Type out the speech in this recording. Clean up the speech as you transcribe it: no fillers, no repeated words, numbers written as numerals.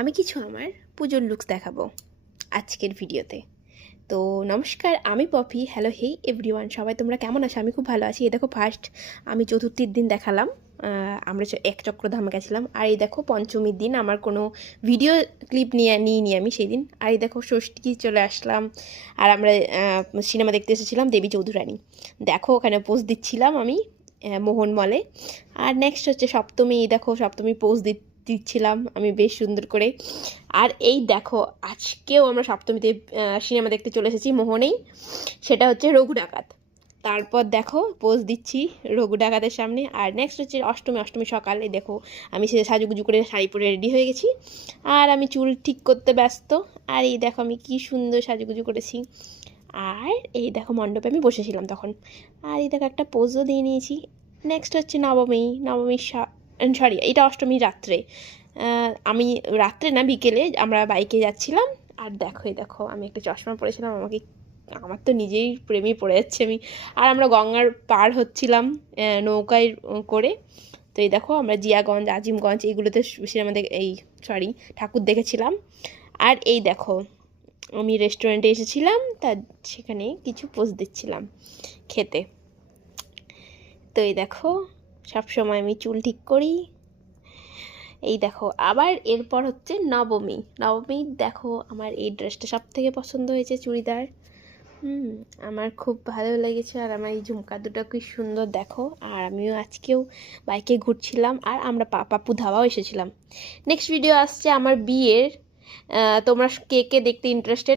আমি কিছু আমার পুজোর লুকস দেখাবো আজকের ভিডিওতে। তো নমস্কার, আমি পপি। হ্যালো, হেই এভরিওয়ান, সবাই তোমরা কেমন আছো? আমি খুব ভালো আছি। এই দেখো, ফার্স্ট আমি চতুর্থীর দিন দেখালাম, আমরা এক চক্রধাম গেছিলাম। আর এই দেখো পঞ্চমীর দিন আমার কোনো ভিডিও ক্লিপ নিইনি আমি সেই দিন। আর এই দেখো ষষ্ঠী চলে আসলাম, আর আমরা সিনেমা দেখতে এসেছিলাম দেবী চৌধুরানী। দেখো ওখানে পোজ দিচ্ছিলাম আমি মোহন মলে। আর নেক্সট হচ্ছে সপ্তমী। দেখো সপ্তমী পোজ দিচ্ছিলাম আমি বেশ সুন্দর করে। আর এই দেখো আজকেও আমরা সপ্তমীতে সিনেমা দেখতে চলে এসেছি মোহনেই, সেটা হচ্ছে রঘু ডাকাত। তারপর দেখো পোজ দিচ্ছি রঘু ডাকাতের সামনে। আর নেক্সট হচ্ছে অষ্টমী সকালে দেখো আমি সে সাজুগুজু করে শাড়ি পরে রেডি হয়ে গেছি, আর আমি চুল ঠিক করতে ব্যস্ত। আর এই দেখো আমি কি সুন্দর সাজুগুজু করেছি। আর এই দেখো মণ্ডপে আমি বসেছিলাম তখন। আর এই দেখো একটা পোজও দিয়ে নিয়েছি। নেক্সট হচ্ছে নবমী সরি, এটা অষ্টমী রাত্রে। আমি রাত্রে না, বিকেলে আমরা বাইকে যাচ্ছিলাম। আর দেখো এই দেখো আমি একটা চশমা পরেছিলাম, আমার তো নিজেই প্রেমে পড়ে যাচ্ছে আমি। আর আমরা গঙ্গার পার হচ্ছিলাম নৌকায় করে। তো এই দেখো আমরা জিয়াগঞ্জ, আজিমগঞ্জ এইগুলোতে সিনেমা ঠাকুর দেখেছিলাম। আর এই দেখো আমি রেস্টুরেন্টে এসেছিলাম, সেখানে কিছু পোজ দিচ্ছিলাম খেতে। তো এই দেখো সবসময় আমি চুল ঠিক করি। এই দেখো আবার এরপর হচ্ছে নবমী। দেখো আমার এই ড্রেসটা সব থেকে পছন্দ হয়েছে, চুড়িদার। আমার খুব ভালো লেগেছে। আর আমার এই ঝুমকা দুটো কি সুন্দর দেখো। আর আমিও আজকেও বাইকে ঘুরছিলাম, আর আমরা পাপু ধাবাও এসেছিলাম। নেক্সট ভিডিও আসছে আমার বিয়ের। তোমরা কে কে দেখতে ইন্টারেস্টেড